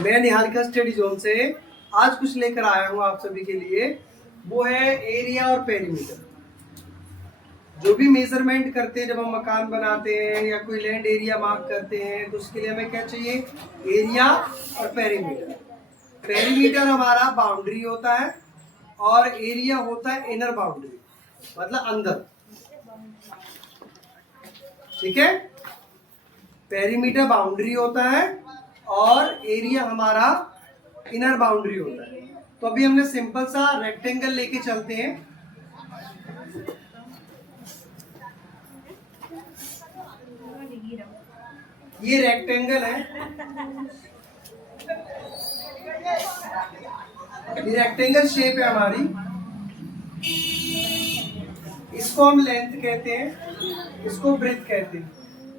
मैं Niharika study zone से आज कुछ लेकर आया हूँ आप सभी के लिए। वो है एरिया और पेरीमीटर। जो भी मेजरमेंट करते हैं जब हम मकान बनाते हैं या कोई लैंड एरिया मार्क करते हैं तो उसके लिए हमें क्या चाहिए? एरिया और पेरीमीटर। पेरीमीटर हमारा बाउंड्री होता है और एरिया होता है इनर बाउंड्री, मतलब अंदर। ठीक है, पेरीमीटर बाउंड्री होता है और एरिया हमारा इनर बाउंड्री होता है। तो अभी हमने सिंपल सा रेक्टेंगल लेके चलते हैं। ये रेक्टेंगल है, ये रेक्टेंगल शेप है हमारी। इसको हम लेंथ कहते हैं, इसको ब्रेथ कहते हैं।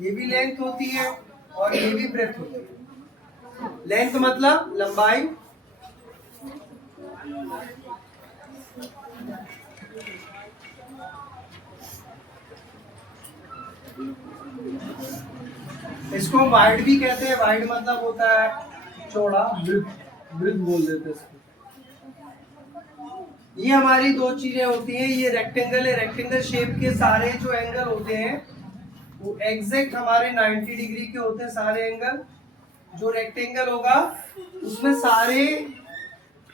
ये भी लेंथ होती है और ये भी ब्रेथ होती है। लेंथ मतलब लंबाई, इसको हम वाइड भी कहते हैं। वाइड मतलब होता है चौड़ा, ब्रेथ बोल देते हैं इसको। ये हमारी दो चीजें होती हैं। ये रेक्टेंगल है, रेक्टेंगल शेप के सारे जो एंगल होते हैं वो एग्जैक्ट हमारे 90 डिग्री के होते हैं। सारे एंगल जो रेक्टेंगल होगा उसमें सारे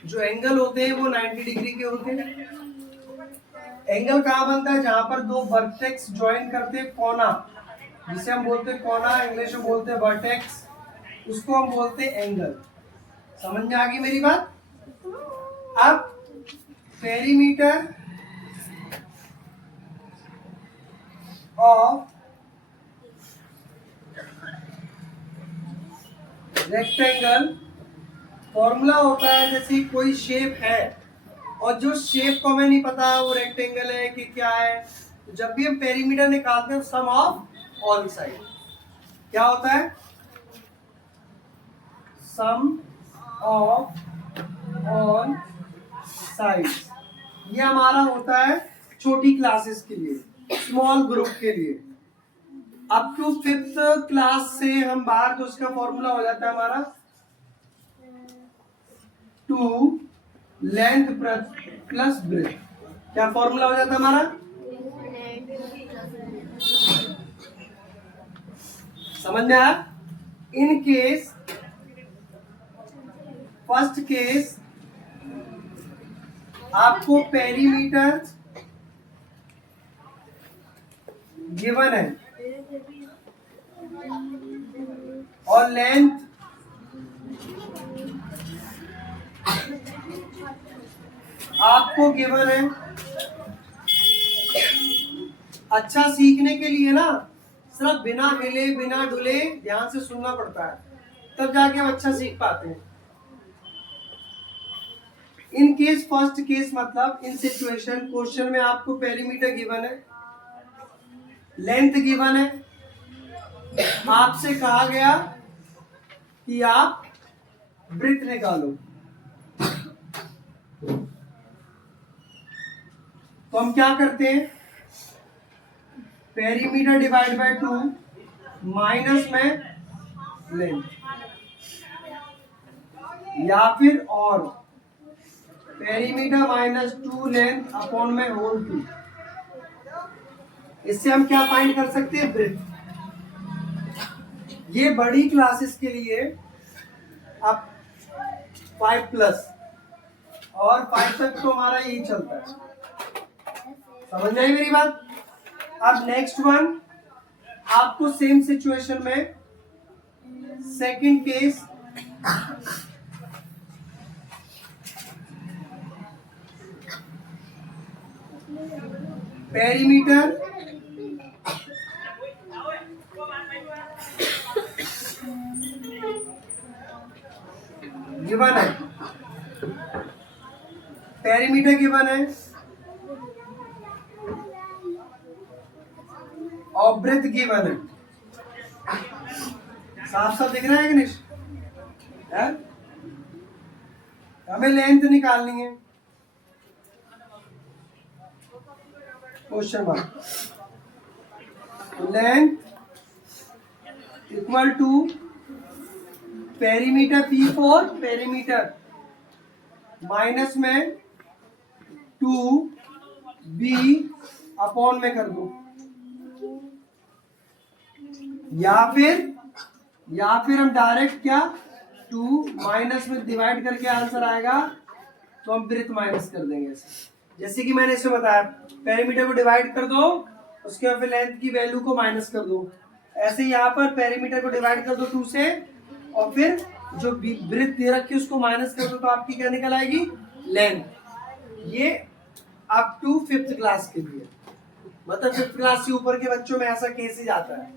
जो एंगल होते हैं वो 90 डिग्री के होते हैं। एंगल कहाँ बनता है? जहां पर दो वर्टेक्स ज्वाइन करते हैं, कोना, जिसे हम बोलते हैं कोना, इंग्लिश में बोलते हैं वर्टेक्स, उसको हम बोलते हैं एंगल। समझ में आ गई मेरी बात? अब पेरीमीटर ऑफ रेक्टेंगल फॉर्मूला होता है, जैसे कोई शेप है और जो शेप को हमें नहीं पता वो रेक्टेंगल है कि क्या है, तो जब भी हम पेरीमीटर निकालते हैं सम ऑफ ऑल साइड क्या होता है? सम ऑफ ऑल साइड्स। ये हमारा होता है छोटी क्लासेस के लिए, स्मॉल ग्रुप के लिए। अप टू 5th क्लास से हम बाहर तो उसका फॉर्मूला हो जाता है हमारा 2 लेंथ प्लस ब्रेथ। क्या फॉर्मूला हो जाता है हमारा? समझ में आया? इन केस, फर्स्ट केस आपको पेरीमीटर गिवन है और लेंथ आपको गिवन है। अच्छा सीखने के लिए ना सिर्फ बिना हिले बिना डुले ध्यान से सुनना पड़ता है, तब जाके हम अच्छा सीख पाते हैं। इन केस, फर्स्ट केस मतलब इन सिचुएशन, क्वेश्चन में आपको पेरीमीटर गिवन है, लेंथ गिवन है, आपसे कहा गया कि आप ब्रेथ निकालो। तो हम क्या करते हैं? पेरीमीटर डिवाइड बाय 2 माइनस में लेंथ, या फिर और पेरीमीटर माइनस 2 लेंथ अपॉन में होल 2। इससे हम क्या फाइंड कर सकते हैं? ब्रेथ। ये बड़ी क्लासेस के लिए अब 5+ और 5 तक तो हमारा यही चलता है। समझ में आई मेरी बात? अब नेक्स्ट वन आपको सेम सिचुएशन में सेकंड केस, पेरीमीटर गिवन है, पेरीमीटर गिवन है और ब्रेथ गिवन है। साफ साफ दिख रहा है गणेश? हमें लेंथ निकालनी है। Question mark, length equal to perimeter P for perimeter minus में 2B अपॉन में कर दो, या फिर हम डायरेक्ट क्या 2 माइनस में डिवाइड करके आंसर आएगा तो हम ब्रेथ माइनस कर देंगे जैसे कि मैंने इसे बताया, पेरीमीटर को डिवाइड कर दो, उसके बाद फिर लेंथ की वैल्यू को माइनस कर दो। ऐसे यहाँ पर पेरीमीटर को डिवाइड कर दो 2 से और फिर जो ब्रेथ दे रखी है उसको माइनस कर दो तो आपकी क्या निकल आएगी लेंथ। ये अप टू 5th क्लास के लिए, मतलब 5th क्लास से ऊपर के बच्चों में ऐसा केस ही जाता है।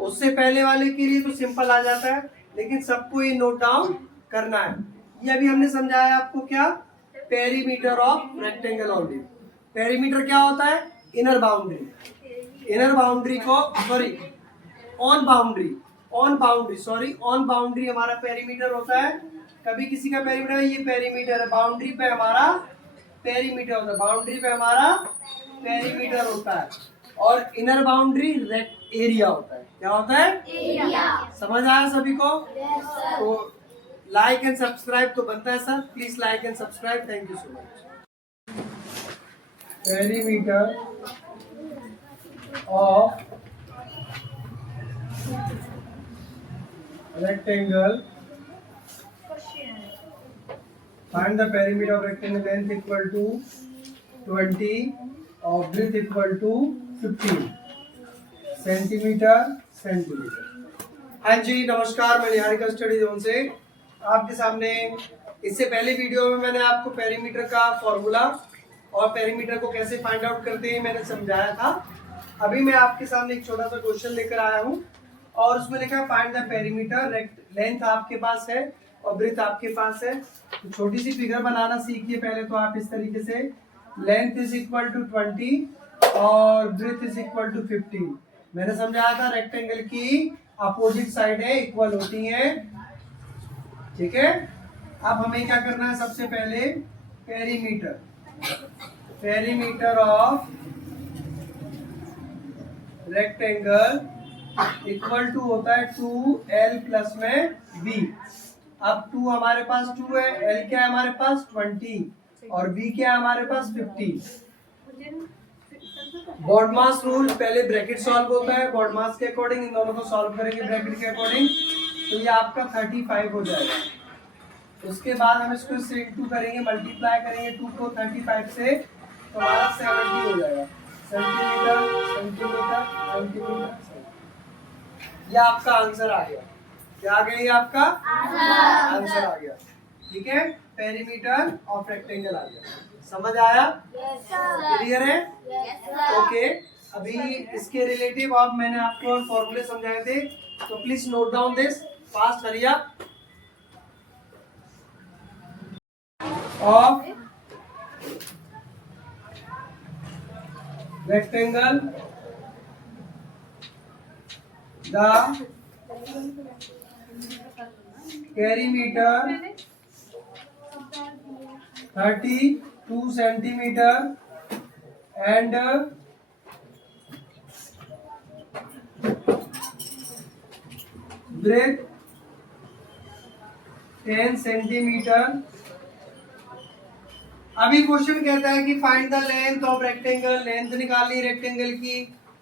उससे पहले वाले के लिए तो सिंपल आ जाता है, लेकिन सबको ये नोट डाउन करना है। ये अभी हमने समझाया आपको क्या, perimeter of rectangle already. Perimeter क्या होता है, इनर बाउंड्री को ऑन बाउंड्री हमारा पेरीमीटर होता है। कभी किसी का पेरीमीटर, ये पेरीमीटर है, बाउंड्री पे हमारा पेरीमीटर होता है, बाउंड्री पे हमारा पेरीमीटर होता है, और इनर बाउंड्री एरिया होता है। क्या होता है, एरिया। समझ आया सभी को? तो लाइक एंड सब्सक्राइब तो बनता है sir, please like and subscribe, thank you so much. Perimeter of rectangle, find the perimeter of rectangle, length equal to 20 और width equal to 15 सेंटीमीटर। हाँ जी नमस्कार, मैं निहारिका स्टडी जोन से आपके सामने। इससे पहले वीडियो में मैंने आपको पेरीमीटर का फॉर्मूला और पेरीमीटर को कैसे फाइंड आउट करते हैं मैंने समझाया था। अभी मैं आपके सामने एक छोटा सा क्वेश्चन लेकर आया हूँ और उसमें लिखा है फाइंड द पेरीमीटर। लेंथ आपके पास है और ब्रेथ आपके पास है, तो छोटी सी फिगर बनाना सीखिए पहले तो आप इस तरीके से। लेंथ इज इक्वल टू 20 और ब्रेथ इज इक्वल टू 15। मैंने समझाया था रेक्टेंगल की अपोजिट साइडें इक्वल होती हैं, ठीक है। अब हमें क्या करना है, सबसे पहले perimeter of rectangle equal to होता है 2L प्लस में B। अब 2 हमारे पास 2 है, L क्या है हमारे पास 20 और B क्या है हमारे पास 50। बॉडमास रूल, पहले ब्रैकेट सॉल्व होता है बॉडमास के अकॉर्डिंग, इन दोनों को सॉल्व करेंगे ब्रैकेट के अकॉर्डिंग, तो ये आपका 35 हो जाएगा। उसके बाद हम इसको इससे इंटू करेंगे, मल्टीप्लाई करेंगे 2 को 35 से, तो हमारा 70 हो जाएगा। सेंटीमीटर। ये आपका आंसर आ गया। क्या आ गया, ये आपका आंसर आ गया, ठीक है। पेरीमीटर ऑफ रेक्टेंगल आ गया, समझ आया? क्लियर है? ओके। अभी इसके रिलेटिव अब मैंने आपको फॉर्मूले समझाए थे, तो please note down this fast, hurry up. Of rectangle the perimeter 32 centimeter and breadth 10 centimetre. अभी क्वेश्चन कहता है कि find the length of rectangle, length निकालनी रेक्टेंगल की।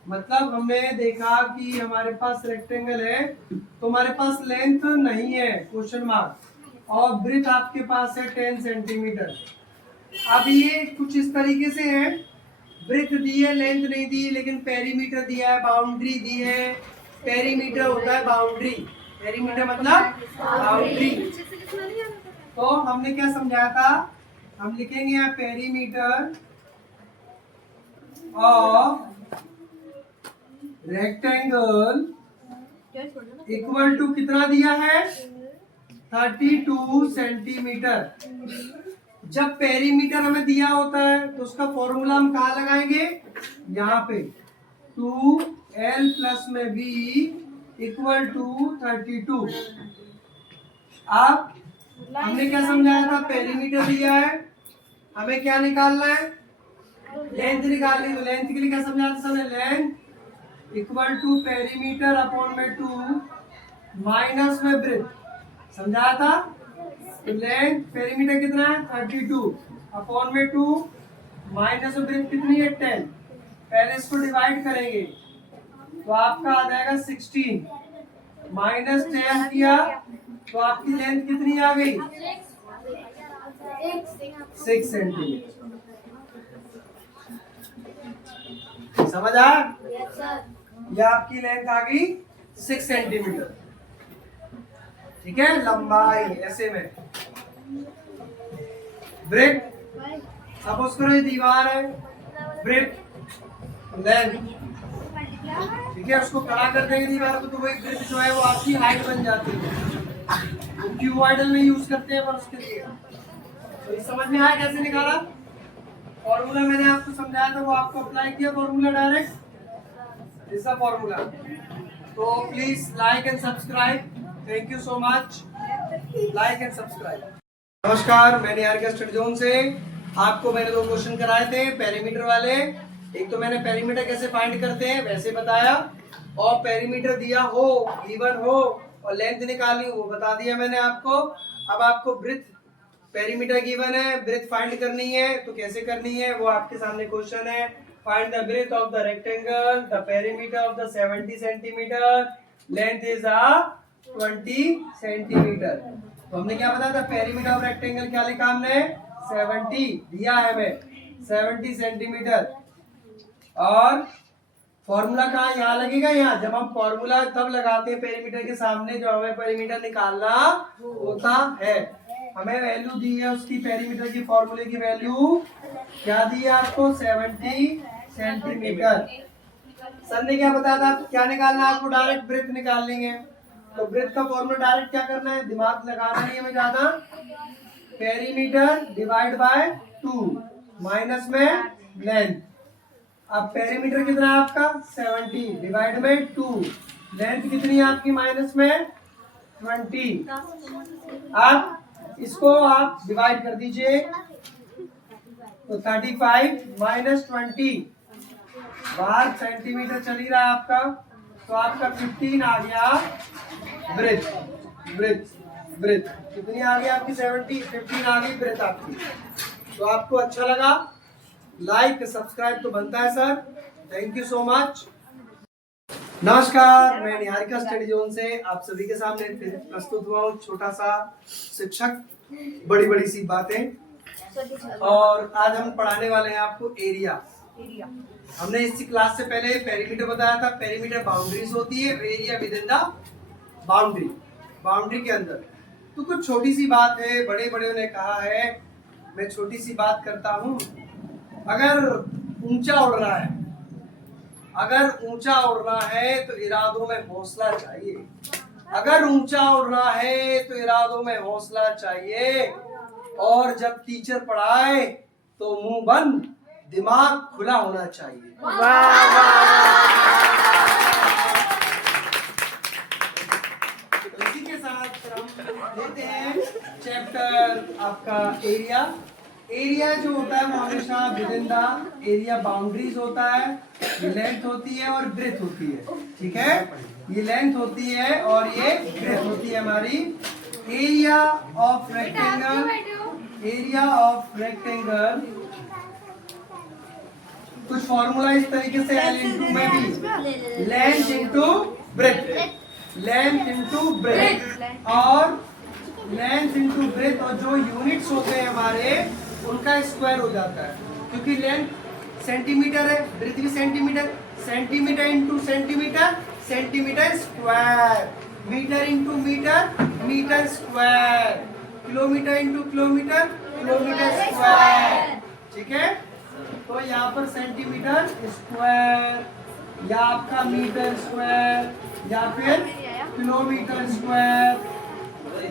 मतलब हमने देखा कि हमारे पास रेक्टेंगल है तो हमारे पास लेंथ नहीं है क्वेश्चन मार्क, और ब्रेथ आपके पास है 10 सेंटीमीटर। अब ये कुछ इस तरीके से है, ब्रेथ दी है लेंथ नहीं दी, लेकिन पेरीमीटर दिया है, बाउंड्री दी है। पेरीमीटर होता है बाउंड्री, पेरीमीटर मतलब बाउंड्री। तो हमने क्या समझाया था, हम लिखेंगे यहाँ perimeter of rectangle equal to कितना दिया है 32 सेंटीमीटर। जब पेरीमीटर हमें दिया होता है तो उसका फॉर्मूला हम कहाँ लगाएंगे, यहाँ पे 2L प्लस में B इक्वल टू 32। अब हमने क्या समझाया था, पेरीमीटर दिया है, हमें क्या निकालना है, लेंथ निकालनी। तो लेंथ के लिए क्या समझाया था, length equal to perimeter upon में 2 माइनस में ब्रेथ। समझाया था। तो लेंथ पेरीमीटर कितना है 32 अपॉन में 2 माइनस ब्रेथ कितनी है 10। पहले इसको डिवाइड करेंगे तो आपका आ जाएगा 16 माइनस 10 किया तो आपकी लेंथ कितनी आ गई 6 सेंटीमीटर। समझ आया? ये आपकी लेंथ आ गई 6 सेंटीमीटर। ठीक है, लंबाई ऐसे में। ब्रेक सपोज करो ये दीवार है, ब्रेक लेंथ, ठीक है, उसको खड़ा कर देंगे दीवार को तो वही ब्रेक जो है वो आपकी हाइट बन जाती है। क्यूबॉइडल में यूज करते हैं पर उसके लिए। तो ये समझ में आया कैसे निकाला? फॉर्मूला मैंने आपको समझाया था, वो आपको अप्लाई किया फॉर्मूला डायरेक्ट, ऐसा फॉर्मूला। तो please like and subscribe. Thank you so much, like and subscribe. नमस्कार, मैंने आर के स्टडी जोन से आपको मैंने 2 क्वेश्चन कराए थे पेरीमीटर वाले। एक तो मैंने पेरीमीटर कैसे फाइंड करते हैं वैसे बताया, और पेरीमीटर दिया हो, गिवन हो और लेंथ निकालनी वो बता दिया मैंने आपको। अब आपको ब्रेथ, पेरीमीटर गिवन है, ब्रेथ फाइंड करनी है तो कैसे करनी है वो आपके सामने क्वेश्चन है। Find the breadth of the rectangle, the perimeter of the 70 centimetre, length is 20 centimetre. तो हमने क्या बताया था, पेरीमीटर ऑफ रेक्टेंगल क्या लिखा हमने 70 दिया है हमें 70 सेंटीमीटर। और फॉर्मूला कहाँ, यहाँ लगेगा, यहाँ। जब हम फॉर्मूला तब लगाते हैं पेरीमीटर के सामने जब हमें पेरीमीटर निकालना होता है। हमें वैल्यू दी है उसकी, पेरीमीटर की फॉर्मूले की वैल्यू क्या दी है आपको 70 सेंटीमीटर। सर ने क्या बताया था, क्या निकालना है आपको, डायरेक्ट ब्रेथ निकाल लेंगे। तो ब्रेथ का फॉर्मूला डायरेक्ट क्या करना है, दिमाग लगाना नहीं हमें ज्यादा। पेरीमीटर डिवाइड बाय 2 माइनस में लेंथ। अब पेरीमीटर कितना है आपका 70 डिवाइड में 2, लेंथ कितनी है आपकी माइनस में 20। अब इसको आप डिवाइड कर दीजिए तो 35 माइनस 20 बाहर सेंटीमीटर चल ही रहा है आपका, तो आपका 15 आ गया ब्रेथ। ब्रेथ ब्रेथ कितनी आ गई आपकी 70, 15 आ गई ब्रेथ आपकी। तो आपको अच्छा लगा, लाइक सब्सक्राइब तो बनता है sir. Thank you so much. नमस्कार, मैं निहारिका स्टडी जोन से आप सभी के सामने फिर प्रस्तुत हुआ हूँ, छोटा सा शिक्षक, बड़ी बड़ी सी बातें। और आज हम पढ़ाने वाले हैं आपको एरिया। हमने इसी क्लास से पहले पेरीमीटर बताया था, पेरीमीटर बाउंड्रीज होती है, area with in the boundary, boundary के अंदर। तो कुछ छोटी सी बात है, बड़े बड़े ने कहा है, मैं छोटी सी बात करता हूँ। अगर ऊंचा उड़ना है, अगर ऊंचा उड़ना है तो इरादों में हौसला चाहिए। अगर ऊंचा उड़ना है तो इरादों में हौसला चाहिए। और जब टीचर पढ़ाए तो मुंह बंद, दिमाग खुला होना चाहिए। इसी के साथ हम लेते हैं चैप्टर आपका एरिया। एरिया जो होता है वो हमेशा with in the area boundaries होता है। ये लेंथ होती है और ब्रेथ होती है, ठीक है, ये लेंथ होती है और ये ब्रेथ होती है हमारी। Area of rectangle, area of rectangle कुछ फॉर्मूला इस तरीके से L इंटू में भी, length into breadth, length into breadth, और लेंथ इंटू ब्रेथ, और जो यूनिट्स होते हैं हमारे उनका स्क्वायर हो जाता है, क्योंकि लेंथ सेंटीमीटर है, ब्रेथ भी centimetre, centimetre into centimetre, centimetre square, metre into metre, metre square, kilometre into kilometre, kilometre square, ठीक है। तो यहाँ पर सेंटीमीटर स्क्वायर, या आपका मीटर स्क्वायर, या फिर किलोमीटर स्क्वायर,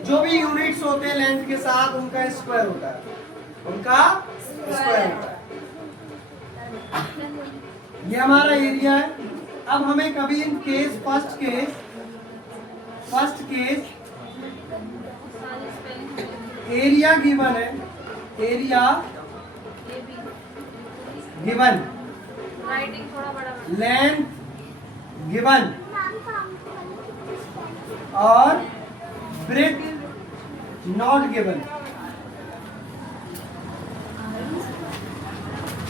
जो भी यूनिट्स होते हैं लेंथ के साथ उनका स्क्वायर होता है, उनका स्क्वायर होता है। ये हमारा एरिया है। अब हमें कभी in case, first case area given है, एरिया गिवन, लेंथ गिवन और ब्रेथ नॉट गिवन।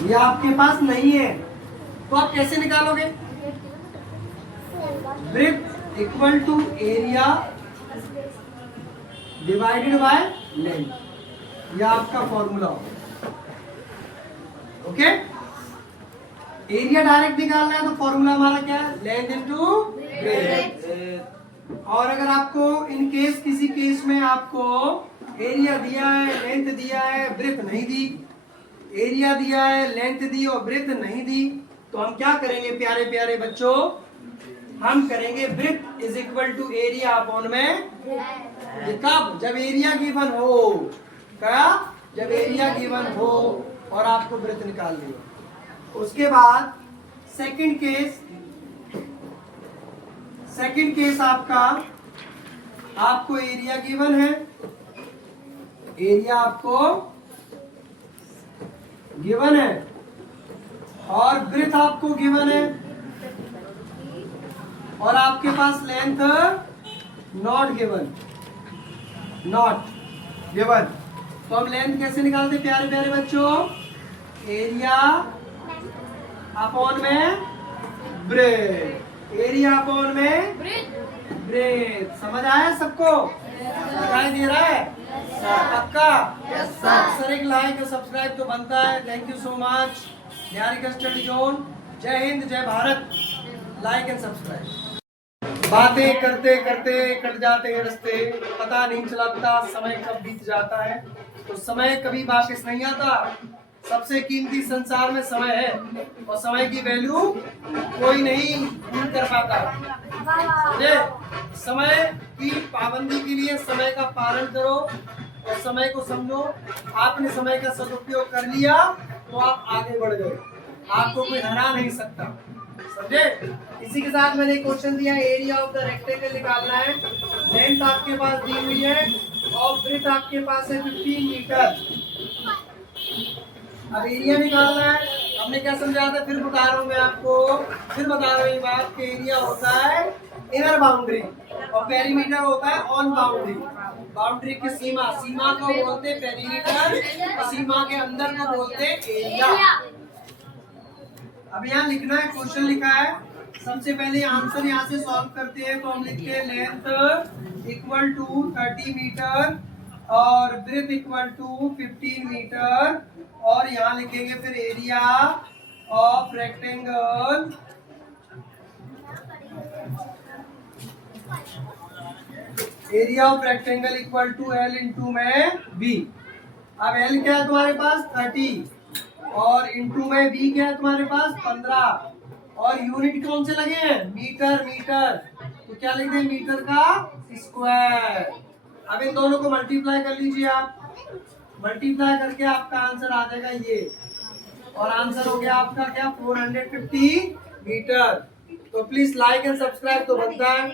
ये आपके पास नहीं है, तो आप कैसे निकालोगे? Breadth equal to area divided by length, यह आपका फॉर्मूला होगा। ओके, एरिया डायरेक्ट निकालना है तो फॉर्मूला हमारा क्या है? Length into breadth. और अगर आपको इन केस किसी केस में आपको एरिया दिया है, लेंथ दिया है, ब्रेथ नहीं दी, एरिया दिया है, लेंथ दी और ब्रेथ नहीं दी, तो हम क्या करेंगे प्यारे प्यारे बच्चों? हम करेंगे breadth is equal to area upon में। कब? जब एरिया गिवन हो। क्या? जब एरिया गिवन हो और आपको ब्रेथ निकाल लिया। उसके बाद सेकंड केस आपको एरिया गिवन है, एरिया आपको गिवन है और ब्रेथ आपको गिवन है और आपके पास लेंथ नॉट गिवन। तो हम लेंथ कैसे निकालते प्यारे प्यारे बच्चों? एरिया अपॉन में ब्रेथ, एरिया अपॉन में ब्रेथ। समझ आया सबको? दिखाई दे रहा है? पक्का? सर एक लाइक और सब्सक्राइब तो बनता है। Thank you so much. Niharika study zone, जय हिंद जय भारत। Like and subscribe. बातें करते करते कट जाते हैं रस्ते, पता नहीं चलता समय कब बीत जाता है। तो समय कभी वापस नहीं आता। सबसे कीमती संसार में समय है और समय की वैल्यू कोई नहीं कर पाता। समझे? समय की पाबंदी के लिए समय का पालन करो और समय को समझो। आपने समय का सदुपयोग कर लिया तो आप आगे बढ़ गए, आपको कोई हरा नहीं सकता। समझे? इसी के साथ मैंने क्वेश्चन दिया, एरिया ऑफ द रेक्टेंगल निकालना है। लेंथ आपके पास दी हुई है और ब्रेथ आपके पास है 15 मीटर। अब एरिया निकालना है। हमने क्या समझाया था? फिर बता रहा हूँ मैं आपको, फिर बता रहा हूँ ये बात कि एरिया होता है इनर बाउंड्री और पेरीमीटर होता है ऑन बाउंड्री। बाउंड्री की सीमा, सीमा को बोलते हैं पेरीमीटर और सीमा के अंदर को बोलते हैं एरिया। अब यहाँ लिखना है, क्वेश्चन लिखा है। सबसे पहले आंसर यहाँ से सॉल्व करते हैं। तो हम लिखते हैं लेंथ इक्वल टू 30 मीटर और ब्रेथ इक्वल टू 15 मीटर और यहाँ लिखेंगे फिर area of rectangle equal to L into में बी। अब एल क्या है तुम्हारे पास? 30 और इंटू में बी क्या है तुम्हारे पास? 15 और यूनिट कौन से लगे हैं? मीटर। तो क्या लिखते हैं? मीटर का स्क्वायर। अब इन दोनों को मल्टीप्लाई कर लीजिए आप। मल्टीप्लाई करके आपका आंसर आ जाएगा ये, और आंसर हो गया आपका क्या? 450 मीटर। तो प्लीज लाइक एंड सब्सक्राइब तो बनता है।